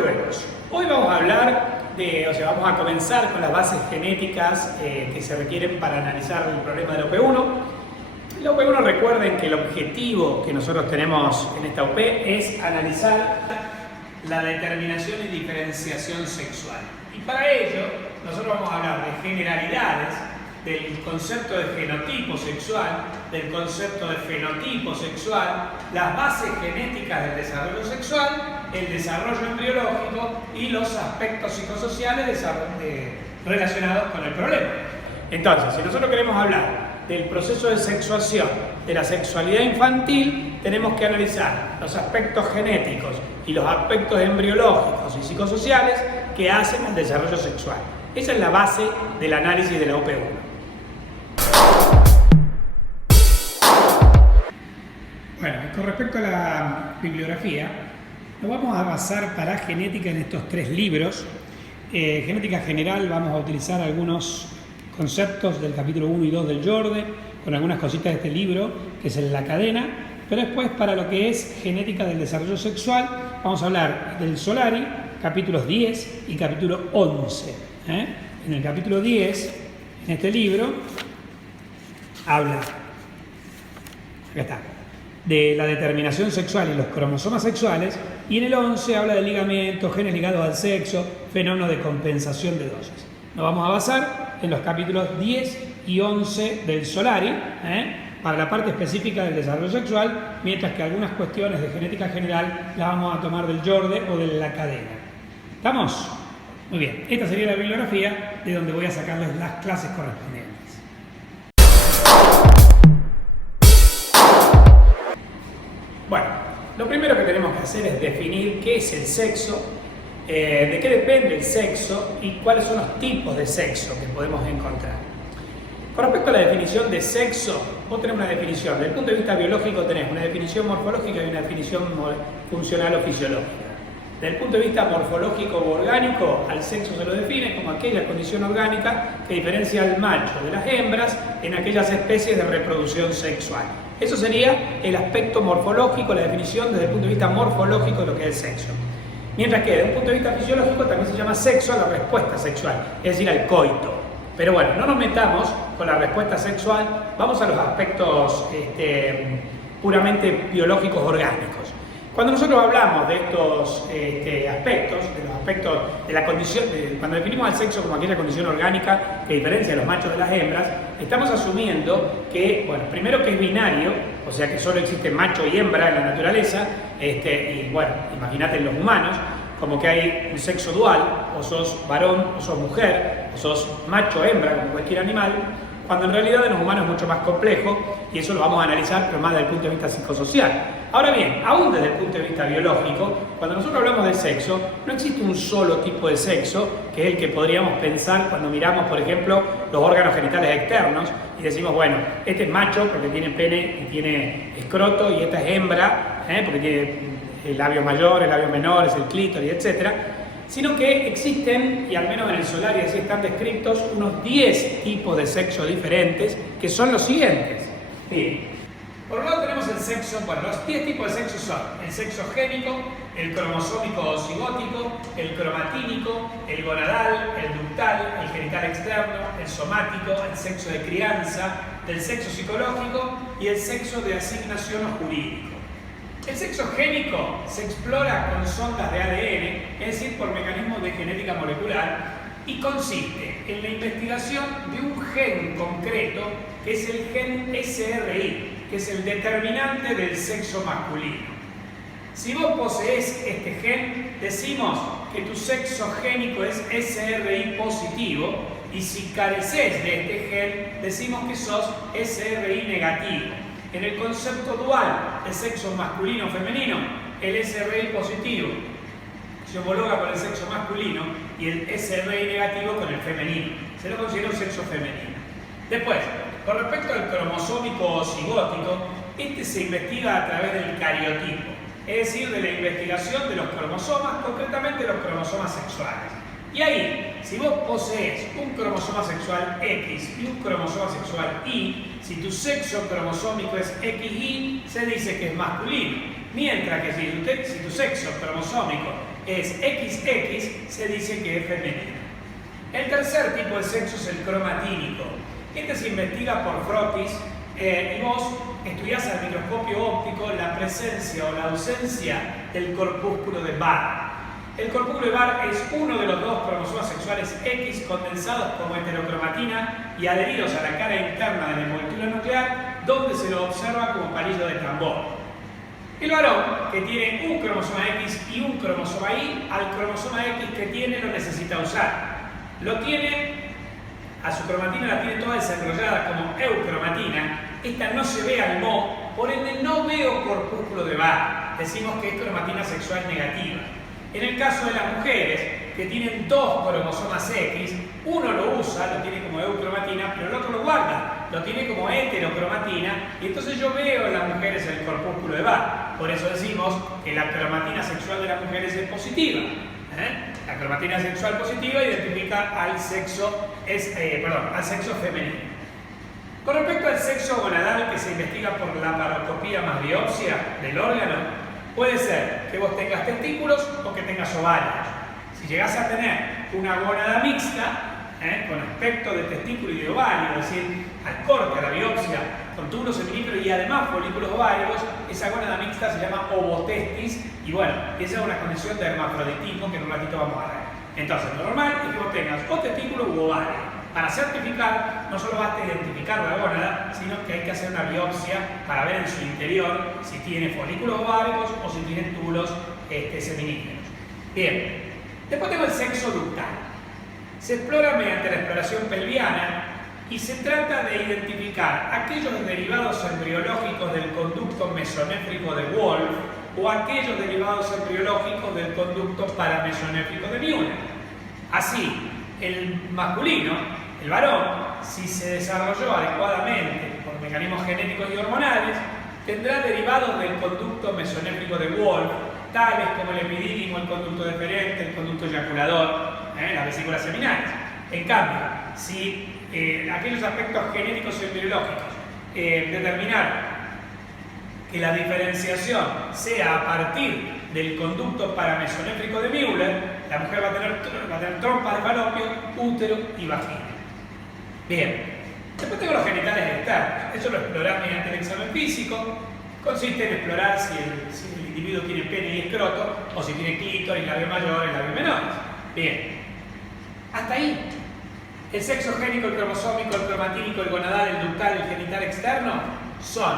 volvemos. Hoy vamos a hablar vamos a comenzar con las bases genéticas que se requieren para analizar el problema de la OP1. La OP1, recuerden que el objetivo que nosotros tenemos en esta OP es analizar la determinación y diferenciación sexual. Y para ello, nosotros vamos a hablar de generalidades, del concepto de genotipo sexual, del concepto de fenotipo sexual, las bases genéticas del desarrollo sexual, el desarrollo embriológico y los aspectos psicosociales relacionados con el problema. Entonces, si nosotros queremos hablar del proceso de sexuación de la sexualidad infantil, tenemos que analizar los aspectos genéticos y los aspectos embriológicos y psicosociales que hacen el desarrollo sexual. Esa es la base del análisis de la OP1. Bueno, con respecto a la bibliografía, nos vamos a basar para genética en estos tres libros. Genética general, vamos a utilizar algunos conceptos del capítulo 1 y 2 del Jorde, con algunas cositas de este libro, que es en la cadena, pero después para lo que es genética del desarrollo sexual, vamos a hablar del Solari, capítulos 10 y capítulo 11. En el capítulo 10, en este libro, habla, acá está, de la determinación sexual y los cromosomas sexuales, y en el 11 habla de ligamentos, genes ligados al sexo, fenómenos de compensación de dosis. Nos vamos a basar en los capítulos 10 y 11 del Solari, para la parte específica del desarrollo sexual, mientras que algunas cuestiones de genética general las vamos a tomar del Jorde o de la cadena. ¿Estamos? Muy bien, esta sería la bibliografía de donde voy a sacarles las clases correspondientes. Bueno, lo primero que tenemos que hacer es definir qué es el sexo, de qué depende el sexo y cuáles son los tipos de sexo que podemos encontrar. Con respecto a la definición de sexo, vos tenés una definición. Desde el punto de vista biológico tenés una definición morfológica y una definición funcional o fisiológica. Desde el punto de vista morfológico o orgánico, al sexo se lo define como aquella condición orgánica que diferencia al macho de las hembras en aquellas especies de reproducción sexual. Eso sería el aspecto morfológico, la definición desde el punto de vista morfológico de lo que es el sexo. Mientras que desde un punto de vista fisiológico también se llama sexo a la respuesta sexual, es decir, al coito. Pero bueno, no nos metamos con la respuesta sexual, vamos a los aspectos puramente biológicos orgánicos. Cuando nosotros hablamos de estos aspectos, de los aspectos de la condición, cuando definimos al sexo como aquella condición orgánica que diferencia a los machos de las hembras, estamos asumiendo que, bueno, primero que es binario, o sea que solo existe macho y hembra en la naturaleza, y bueno, imagínate en los humanos, como que hay un sexo dual, o sos varón o sos mujer, o sos macho o hembra como cualquier animal, cuando en realidad en los humanos es mucho más complejo y eso lo vamos a analizar, pero más desde el punto de vista psicosocial. Ahora bien, aún desde el punto de vista biológico, cuando nosotros hablamos del sexo, no existe un solo tipo de sexo, que es el que podríamos pensar cuando miramos, por ejemplo, los órganos genitales externos y decimos, bueno, este es macho porque tiene pene y tiene escroto, y esta es hembra porque tiene el labio mayor, el labio menor, es el clítoris, etc. Sino que existen, y al menos en el Solari así están descritos, unos 10 tipos de sexo diferentes, que son los siguientes. Bien. Por un lado tenemos el sexo, bueno, los 10 tipos de sexo son el sexo génico, el cromosómico o cigótico, el cromatínico, el gonadal, el ductal, el genital externo, el somático, el sexo de crianza, el sexo psicológico y el sexo de asignación o jurídico. El sexo génico se explora con sondas de ADN, es decir, por mecanismos de genética molecular, y consiste en la investigación de un gen concreto, que es el gen SRI, que es el determinante del sexo masculino. Si vos poseés este gen, decimos que tu sexo génico es SRI positivo, y si careces de este gen, decimos que sos SRI negativo. En el concepto dual de sexo masculino o femenino, el SRI positivo se homologa con el sexo masculino y el SRI negativo con el femenino. Se lo considera un sexo femenino. Después, con respecto al cromosómico o cigótico, este se investiga a través del cariotipo, es decir, de la investigación de los cromosomas, concretamente los cromosomas sexuales. Y ahí, si vos posees un cromosoma sexual X y un cromosoma sexual Y, si tu sexo cromosómico es XY, se dice que es masculino. Mientras que si tu sexo cromosómico es XX, se dice que es femenino. El tercer tipo de sexo es el cromatínico. Este se investiga por frotis y vos estudiás al microscopio óptico la presencia o la ausencia del corpúsculo de Barr. El corpúsculo de Barr es uno de los dos cromosomas sexuales X condensados como heterocromatina y adheridos a la cara interna de la envoltura nuclear, donde se lo observa como palillo de tambor. El varón, que tiene un cromosoma X y un cromosoma Y, al cromosoma X que tiene lo necesita usar. Lo tiene, a su cromatina la tiene toda desarrollada como eucromatina. Esta no se ve al Mo, por ende no veo corpúsculo de Barr. Decimos que es cromatina sexual negativa. En el caso de las mujeres, que tienen dos cromosomas X, uno lo usa, lo tiene como eucromatina, pero el otro lo guarda, lo tiene como heterocromatina, y entonces yo veo en las mujeres el corpúsculo de Barr. Por eso decimos que la cromatina sexual de las mujeres es positiva. La cromatina sexual positiva identifica al sexo, al sexo femenino. Con respecto al sexo gonadal, que se investiga por la laparoscopía más biopsia del órgano, puede ser que vos tengas testículos o que tengas ovarios. Si llegás a tener una gónada mixta, con aspecto de testículo y de ovario, es decir, al corte, a la biopsia, con túbulos seminíferos y además folículos ováricos, esa gónada mixta se llama ovotestis y bueno, esa es una condición de hermafroditismo que en un ratito vamos a ver. Entonces, lo normal es que vos tengas o testículo u ovario. Para certificar, no solo basta identificar la gónada, sino que hay que hacer una biopsia para ver en su interior si tiene folículos ováricos o si tiene túbulos seminíferos. Bien, después tengo el sexo ductal. Se explora mediante la exploración pelviana y se trata de identificar aquellos derivados embriológicos del conducto mesonéfrico de Wolff o aquellos derivados embriológicos del conducto paramesonéfrico de Müller. Así, el masculino, el varón, si se desarrolló adecuadamente por mecanismos genéticos y hormonales, tendrá derivados del conducto mesonéfrico de Wolff, tales como el epidídimo, el conducto deferente, el conducto eyaculador, las vesículas seminales. En cambio, si aquellos aspectos genéticos y embriológicos determinar que la diferenciación sea a partir del conducto paramesonéfrico de Müller, la mujer va a tener trompas de falopio, útero y vagina. Bien, después tengo los genitales externos. Eso lo exploramos mediante el examen físico. Consiste en explorar si el individuo tiene pene y escroto, o si tiene clítoris, labio mayor y labio menores. Bien, hasta ahí. El sexo génico, el cromosómico, el cromatínico, el gonadal, el ductal, el genital externo son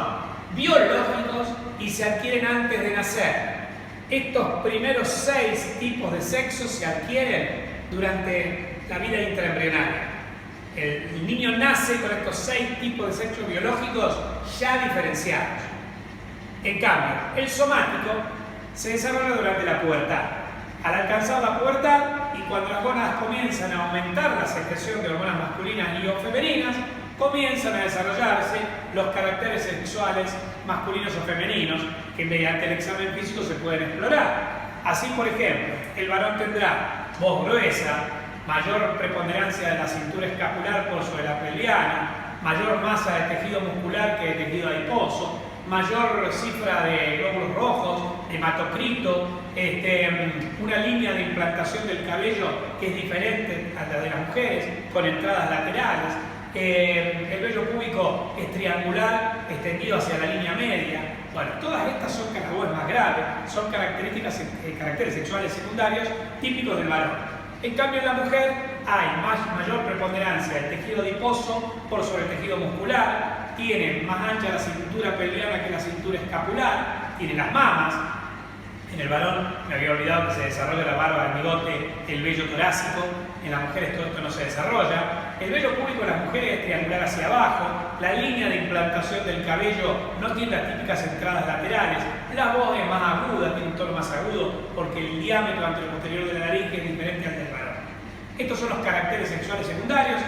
biológicos y se adquieren antes de nacer. Estos primeros 6 tipos de sexo se adquieren durante la vida intraembrionaria. El niño nace con estos 6 tipos de sexo biológicos ya diferenciados. En cambio, el somático se desarrolla durante la pubertad. Al alcanzar la pubertad y cuando las gónadas comienzan a aumentar la secreción de hormonas masculinas y o femeninas, comienzan a desarrollarse los caracteres sexuales masculinos o femeninos que mediante el examen físico se pueden explorar. Así, por ejemplo, el varón tendrá voz gruesa, mayor preponderancia de la cintura escapular por sobre la pelviana, mayor masa de tejido muscular que de tejido adiposo, mayor cifra de glóbulos rojos, hematocrito, una línea de implantación del cabello que es diferente a la de las mujeres, con entradas laterales. El vello púbico es triangular, extendido hacia la línea media. Bueno, todas estas son cada vez más graves, son caracteres sexuales secundarios típicos del varón. En cambio, en la mujer hay mayor preponderancia del tejido adiposo por sobre el tejido muscular, tiene más ancha la cintura pelviana que la cintura escapular, tiene las mamas. En el varón, me había olvidado que se desarrolla la barba, el bigote, el vello torácico. En las mujeres todo esto no se desarrolla. El vello púbico en las mujeres es triangular hacia abajo. La línea de implantación del cabello no tiene las típicas entradas laterales. La voz es más aguda, tiene un tono más agudo, porque el diámetro anteroposterior de la nariz es diferente al del varón. Estos son los caracteres sexuales secundarios,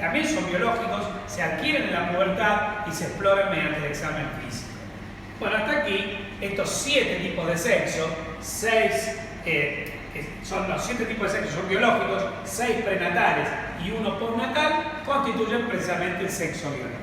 también son biológicos, se adquieren en la pubertad y se exploran mediante el examen físico. Bueno, hasta aquí, estos 7 tipos de sexo, son los 7 tipos de sexo, son biológicos, 6 prenatales y 1 postnatal, constituyen precisamente el sexo biológico.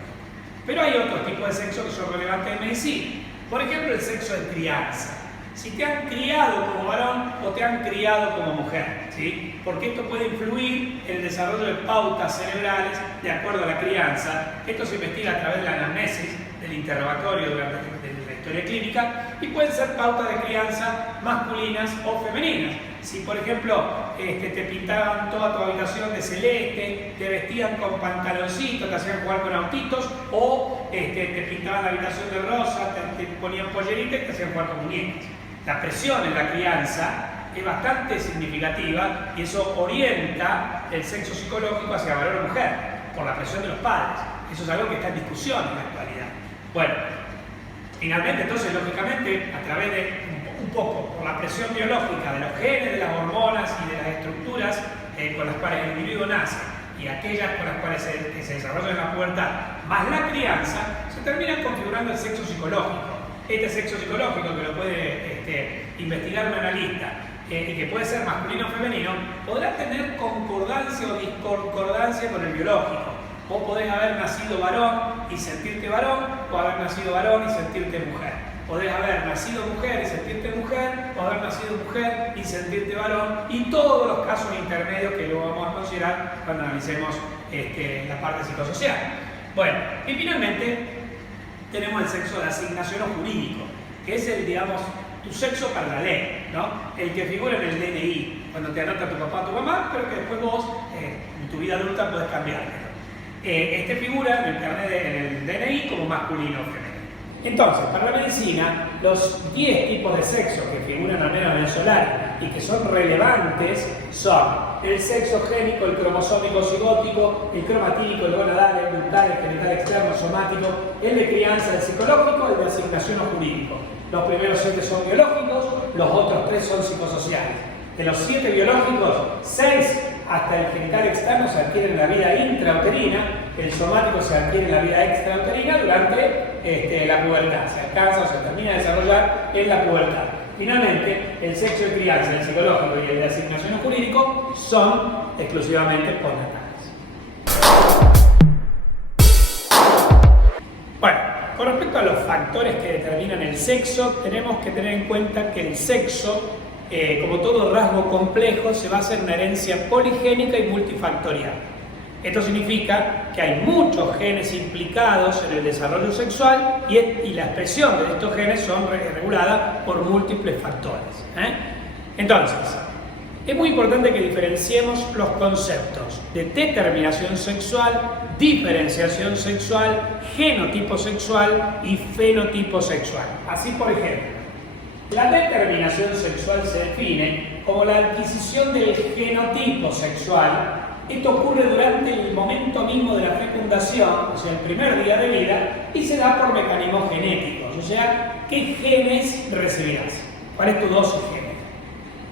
Pero hay otros tipos de sexo que son relevantes en medicina. Por ejemplo, el sexo de crianza. Si te han criado como varón o te han criado como mujer, ¿sí? Porque esto puede influir en el desarrollo de pautas cerebrales de acuerdo a la crianza. Esto se investiga a través de la anamnesis, del interrogatorio durante la historia clínica, y pueden ser pautas de crianza masculinas o femeninas. Si, por ejemplo, te pintaban toda tu habitación de celeste, te vestían con pantaloncitos, te hacían jugar con autitos, o te pintaban la habitación de rosa, te ponían polleritas y te hacían jugar con muñecas. La presión en la crianza es bastante significativa y eso orienta el sexo psicológico hacia varón o mujer, por la presión de los padres. Eso es algo que está en discusión en la actualidad. Bueno, finalmente, entonces, lógicamente, a través de un poco por la presión biológica de los genes, de las hormonas y de las estructuras con las cuales el individuo nace y aquellas con las cuales se desarrolla en la pubertad, más la crianza, se termina configurando el sexo psicológico. Este sexo psicológico, que lo puede investigar un analista, y que puede ser masculino o femenino, podrá tener concordancia o disconcordancia con el biológico. Vos podés haber nacido varón y sentirte varón, o haber nacido varón y sentirte mujer. Podés haber nacido mujer y sentirte mujer, o haber nacido mujer y sentirte varón, y todos los casos intermedios que luego vamos a considerar cuando analicemos la parte psicosocial. Bueno, y finalmente tenemos el sexo de asignación o jurídico, que es el, digamos, tu sexo para la ley, ¿no? El que figura en el DNI, cuando te anota tu papá o tu mamá, pero que después vos, en tu vida adulta, podés cambiarlo. Figura en el carnet en el DNI como masculino o femenino. Entonces, para la medicina, los 10 tipos de sexo que figuran al menos en el solar y que son relevantes son el sexo génico, el cromosómico cigótico, el cromatídico, el gonadal, el ductal, el genital externo, somático, el de crianza, el psicológico, el de asignación o jurídico. Los primeros 7 son biológicos, los otros 3 son psicosociales. De los 7 biológicos, 6 hasta el genital externo se adquieren en la vida intrauterina, el somático se adquiere en la vida extrauterina durante la pubertad, se alcanza o se termina de desarrollar en la pubertad. Finalmente, el sexo de crianza, el psicológico y el de asignación jurídico son exclusivamente postnatales. Bueno, con respecto a los factores que determinan el sexo, tenemos que tener en cuenta que el sexo, como todo rasgo complejo, se basa en una herencia poligénica y multifactorial. Esto significa que hay muchos genes implicados en el desarrollo sexual y la expresión de estos genes son reguladas por múltiples factores. Entonces, es muy importante que diferenciemos los conceptos de determinación sexual, diferenciación sexual, genotipo sexual y fenotipo sexual. Así, por ejemplo, la determinación sexual se define como la adquisición del genotipo sexual. Esto ocurre durante el momento mismo de la fecundación, o sea, el primer día de vida, y se da por mecanismos genéticos, o sea, ¿qué genes recibirás? ¿Cuál es tu dosis genética?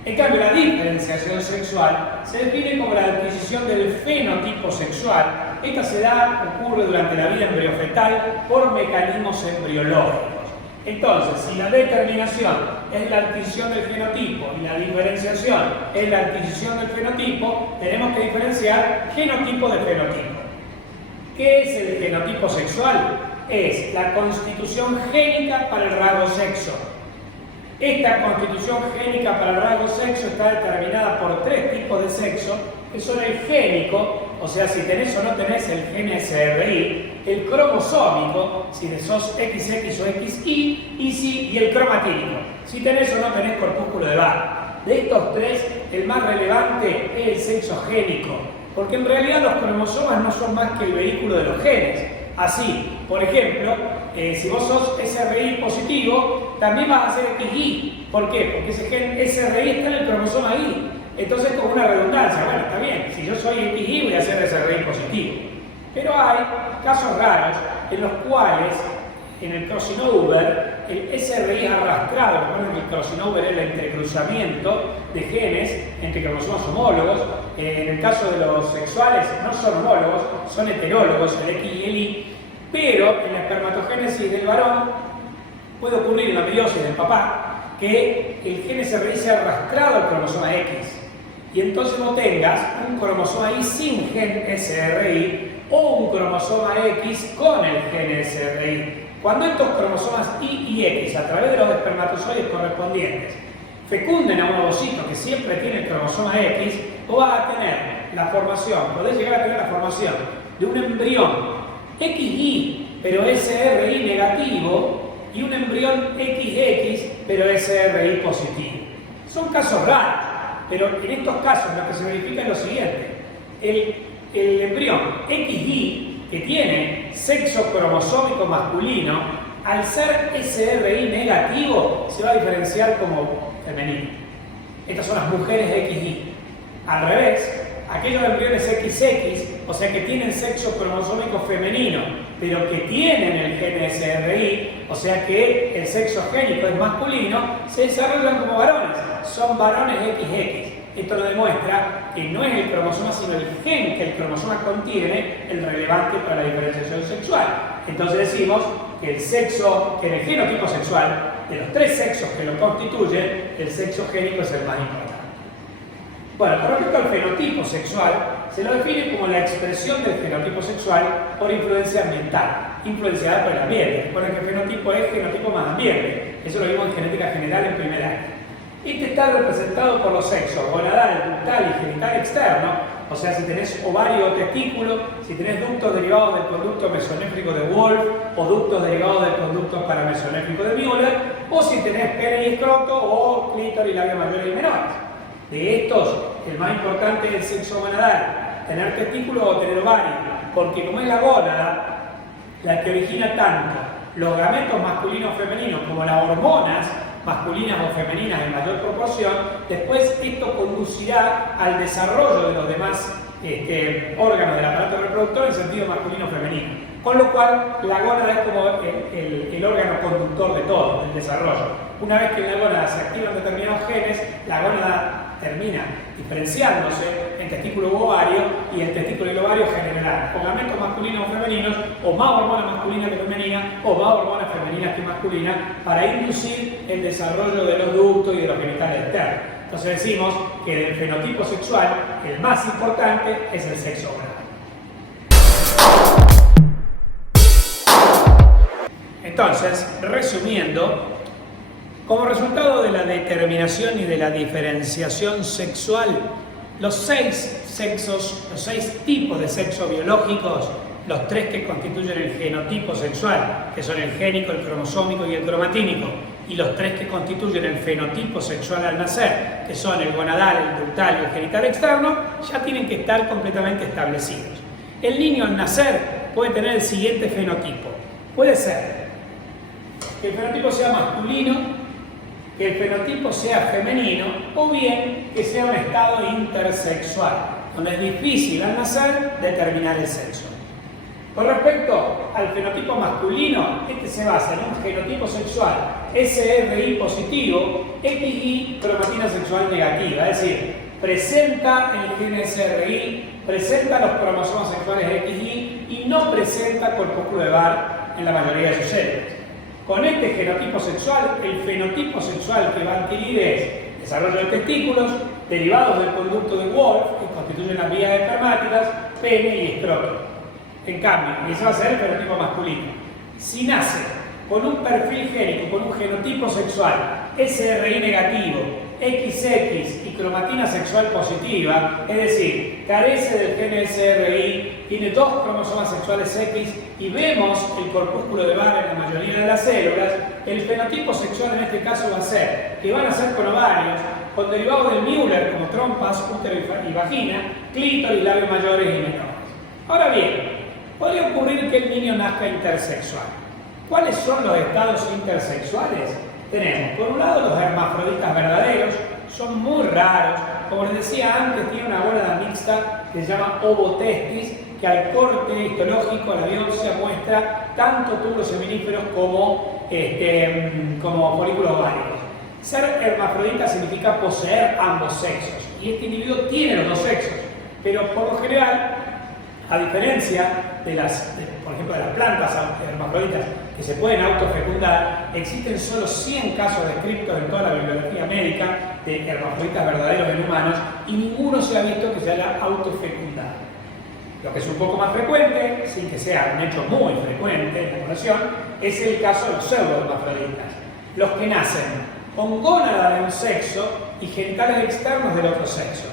En cambio, la diferenciación sexual se define como la adquisición del fenotipo sexual. Esta ocurre durante la vida embriofetal por mecanismos embriológicos. Entonces, si la determinación es la adquisición del genotipo y la diferenciación es la adquisición del fenotipo, tenemos que diferenciar genotipo de fenotipo. ¿Qué es el genotipo sexual? Es la constitución génica para el rasgo sexo. Esta constitución génica para el rasgo sexo está determinada por 3 tipos de sexo, que son el génico, o sea, si tenés o no tenés el gen SRI, el cromosómico, si sos XX o XY, y el cromatídico, si tenés o no tenés corpúsculo de Barr. De estos 3, el más relevante es el sexo génico, porque en realidad los cromosomas no son más que el vehículo de los genes. Así, por ejemplo, si vos sos SRI positivo, también vas a ser XY. ¿Por qué? Porque ese gen SRI está en el cromosoma Y. Entonces, como una redundancia, bueno, está bien, si yo soy XY voy a ser SRI positivo. Pero hay casos raros en los cuales, en el crossing over, el SRI es arrastrado. Recuerden que el crossing over es el entrecruzamiento de genes entre cromosomas homólogos. En el caso de los sexuales no son homólogos, son heterólogos, el X y el Y, pero en la espermatogénesis del varón puede ocurrir en la meiosis del papá que el gen SRI sea arrastrado al cromosoma X y entonces no tengas un cromosoma Y sin gen SRI o un cromosoma X con el gen SRI. Cuando estos cromosomas Y y X, a través de los espermatozoides correspondientes, fecunden a un ovocito que siempre tiene el cromosoma X, vos vas a tener la formación, podés llegar a tener la formación de un embrión XY, pero SRY negativo, y un embrión XX, pero SRY positivo. Son casos raros, pero en estos casos lo que se verifica es lo siguiente. El embrión XY, que tiene sexo cromosómico masculino, al ser SRY negativo, se va a diferenciar como femenino. Estas son las mujeres XY. Al revés, aquellos embriones XX, o sea que tienen sexo cromosómico femenino, pero que tienen el gen SRY, o sea que el sexo génico es masculino, se desarrollan como varones, son varones XX. Esto lo demuestra que no es el cromosoma, sino el gen que el cromosoma contiene el relevante para la diferenciación sexual. Entonces decimos que el sexo, que en el genotipo sexual, de los tres sexos que lo constituyen, el sexo génico es el más importante. Bueno, con respecto al fenotipo sexual, se lo define como la expresión del genotipo sexual por influencia ambiental, influenciada por el ambiente. Recuerden que el fenotipo es genotipo más ambiente. Eso lo vimos en genética general en primer año. Este está representado por los sexos gonadal, ductal y genital externo, o sea, si tenés ovario o testículo, si tenés ductos derivados del conducto mesonéfrico de Wolff o ductos derivados del conducto paramesonéfrico de Müller, o si tenés pene y escroto o clítoris, labios mayores y menores. De estos, el más importante es el sexo gonadal, tener testículo o tener ovario, porque como es la gónada la que origina tanto los gametos masculinos o femeninos como las hormonas masculinas o femeninas en mayor proporción, después esto conducirá al desarrollo de los demás órganos del aparato reproductor en sentido masculino o femenino. Con lo cual, la gónada es como el órgano conductor de todo, del desarrollo. Una vez que en la gónada se activan determinados genes, la gónada termina diferenciándose en testículo u ovario, y el testículo y el ovario generarán o gametos masculinos o femeninos, o más hormonas masculinas que femeninas, o más hormonas femeninas que masculinas, para inducir el desarrollo de los ductos y de los genitales externos. Entonces decimos que del fenotipo sexual, el más importante es el sexo gonadal. Entonces, resumiendo, como resultado de la determinación y de la diferenciación sexual, los seis tipos de sexo biológicos, los tres que constituyen el genotipo sexual, que son el génico, el cromosómico y el cromatínico, y los tres que constituyen el fenotipo sexual al nacer, que son el gonadal, el ductal y el genital externo, ya tienen que estar completamente establecidos. El niño al nacer puede tener el siguiente fenotipo. Puede ser que el fenotipo sea masculino, que el fenotipo sea femenino, o bien que sea un estado intersexual, donde es difícil al nacer determinar el sexo. Con respecto al fenotipo masculino, este se basa en un genotipo sexual SRY positivo, XY cromatina sexual negativa, es decir, presenta el gen SRY, presenta los cromosomas sexuales XY y no presenta corpúsculo de Barr en la mayoría de sus células. Con este genotipo sexual, el fenotipo sexual que va a adquirir es desarrollo de testículos, derivados del conducto de Wolff, que constituyen las vías espermáticas, pene y escroto. En cambio, y ese va a ser el fenotipo masculino. Si nace con un perfil génico, con un genotipo sexual SRY negativo, XX y cromatina sexual positiva, es decir, carece del gen SRY, tiene dos cromosomas sexuales X y vemos el corpúsculo de Barr en la mayoría de las células, el fenotipo sexual en este caso va a ser que van a ser con ovarios, con derivados del Müller como trompas, útero y vagina, clítoris, labios mayores y menores. Ahora bien, podría ocurrir que el niño nazca intersexual. ¿Cuáles son los estados intersexuales? Tenemos, por un lado, los hermafroditas verdaderos, son muy raros. Como les decía antes, tiene una gónada mixta que se llama ovotestis, que al corte histológico, a la biopsia, muestra tanto túbulos seminíferos como folículos ováricos. Ser hermafrodita significa poseer ambos sexos, y este individuo tiene los dos sexos, pero por lo general, a diferencia de por ejemplo, de las plantas hermafroditas que se pueden autofecundar, existen solo 100 casos descritos en toda la bibliografía médica de hermafroditas verdaderos en humanos, y ninguno se ha visto que se haya autofecundado. Lo que es un poco más frecuente, sin que sea un hecho muy frecuente en la población, es el caso de los pseudohermafroditas, los que nacen con gónada de un sexo y genitales externos del otro sexo.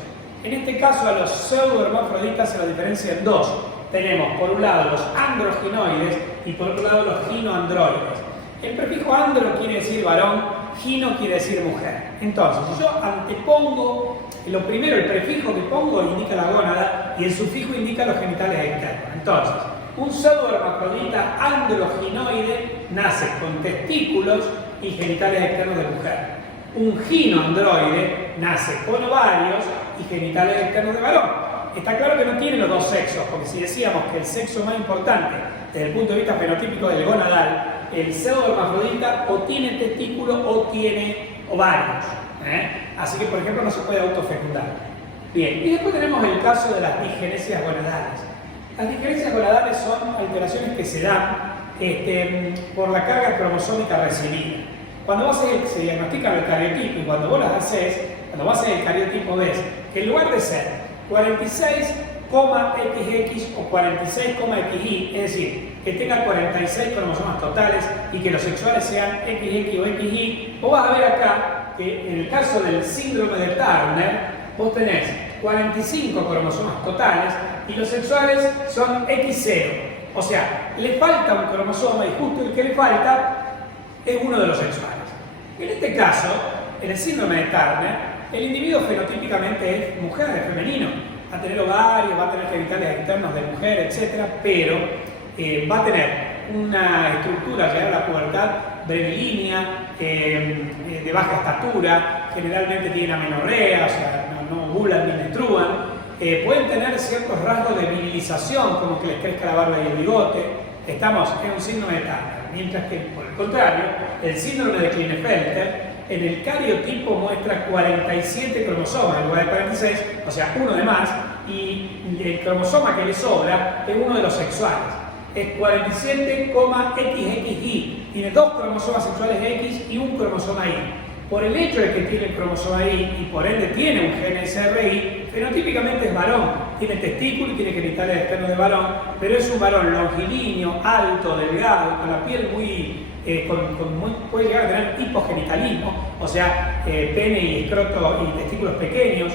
En este caso, a los pseudohermafroditas se los diferencia en dos. Tenemos por un lado los androginoides y por otro lado los ginoandroides. El prefijo andro quiere decir varón, gino quiere decir mujer. Entonces, si yo antepongo, lo primero, el prefijo que pongo indica la gónada y el sufijo indica los genitales externos. Entonces, un pseudohermafrodita androginoide nace con testículos y genitales externos de mujer. Un ginoandroide nace con ovarios y genitales externos de varón. Está claro que no tiene los dos sexos, porque si decíamos que el sexo más importante desde el punto de vista fenotípico del gonadal, el pseudohermafrodita o tiene testículo o tiene ovarios. Así que, por ejemplo, no se puede autofecundar. Bien, y después tenemos el caso de las disgenesias gonadales. Las disgenesias gonadales son alteraciones que se dan por la carga cromosómica recibida. Cuando se diagnostican el cariotipo y cuando vos las haces, cuando vos haces el cariotipo ves que en lugar de ser 46,XX o 46,XY, es decir, que tenga 46 cromosomas totales y que los sexuales sean XX o XY, vos vas a ver acá que en el caso del síndrome de Turner, vos tenés 45 cromosomas totales y los sexuales son X0. O sea, le falta un cromosoma y justo el que le falta es uno de los sexuales. En este caso, en el síndrome de Turner, el individuo fenotípicamente es mujer, es femenino. Va a tener ovarios, va a tener genitales externos de mujer, etc. Pero va a tener una estructura llegada a la pubertad brevilínea, de baja estatura, generalmente tiene amenorrea, o sea, no ovulan ni menstruan. Pueden tener ciertos rasgos de virilización, como que les crezca la barba y el bigote. Estamos en un síndrome de Turner. Mientras que, por el contrario, el síndrome de Klinefelter, en el cariotipo muestra 47 cromosomas en lugar de 46, o sea, uno de más, y el cromosoma que le sobra es uno de los sexuales. Es 47,XXY. Tiene dos cromosomas sexuales X y un cromosoma Y. Por el hecho de que tiene el cromosoma Y y por ende tiene un gen SRY, fenotípicamente es varón. Tiene testículos y tiene genitales externos de varón, pero es un varón longilíneo, alto, delgado, con la piel puede llegar a tener hipogenitalismo, o sea, pene y escroto y testículos pequeños,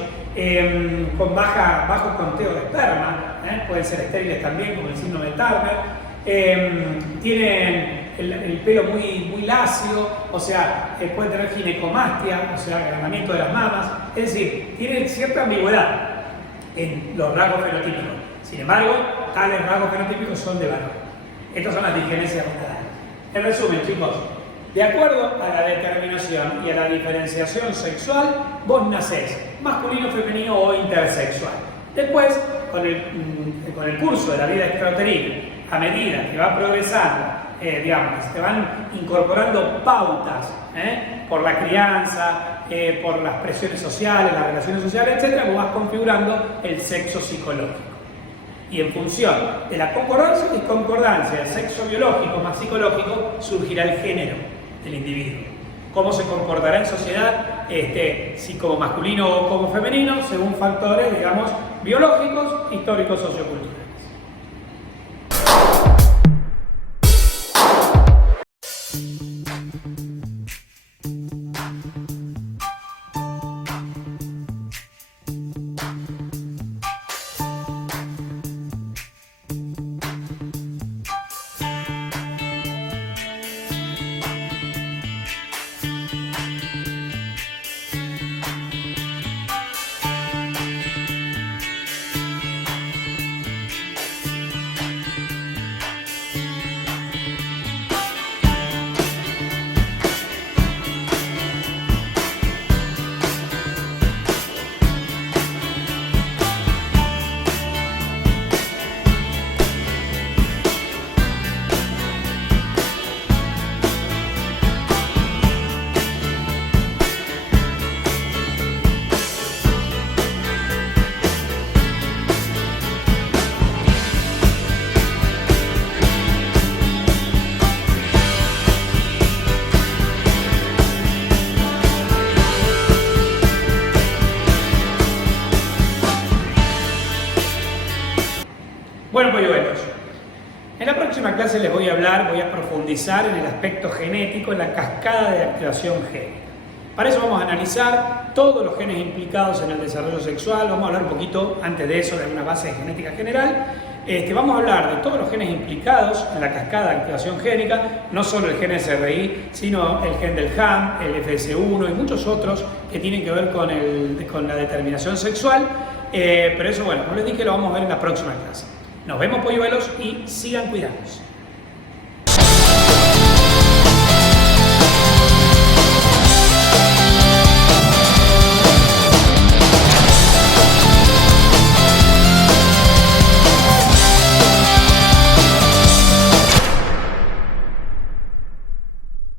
con bajo conteo de esperma, pueden ser estériles también, como el síndrome de Turner. Tienen el pelo muy lacio, o sea, pueden tener ginecomastia, o sea, agrandamiento de las mamas, es decir, tienen cierta ambigüedad en los rasgos fenotípicos. Sin embargo, tales rasgos fenotípicos son de varón. Estas son las disgenesias gonadales. En resumen, chicos, de acuerdo a la determinación y a la diferenciación sexual, vos nacés masculino, femenino o intersexual. Después, con el curso de la vida extrauterina, a medida que va progresando, digamos, se van incorporando pautas por la crianza, por las presiones sociales, las relaciones sociales, etc., vos vas configurando el sexo psicológico. Y en función de la concordancia y disconcordancia del sexo biológico más psicológico, surgirá el género del individuo. Cómo se comportará en sociedad, si como masculino o como femenino, según factores, digamos, biológicos, históricos, socioculturales. Bueno, polluelos, en la próxima próxima clase les voy a profundizar en el aspecto genético, en la cascada de activación génica. Para eso vamos a analizar todos los genes implicados en el desarrollo sexual. Vamos a hablar un poquito antes de eso de una base de genética general. Vamos a hablar de todos los genes implicados en la cascada de activación génica, no solo el gen SRI, sino el gen del HAM, el FS1 y muchos otros que tienen que ver con la determinación sexual. Pero eso, bueno, como les dije, lo vamos a ver en la próxima clase. Nos vemos, polluelos, y sigan cuidándose.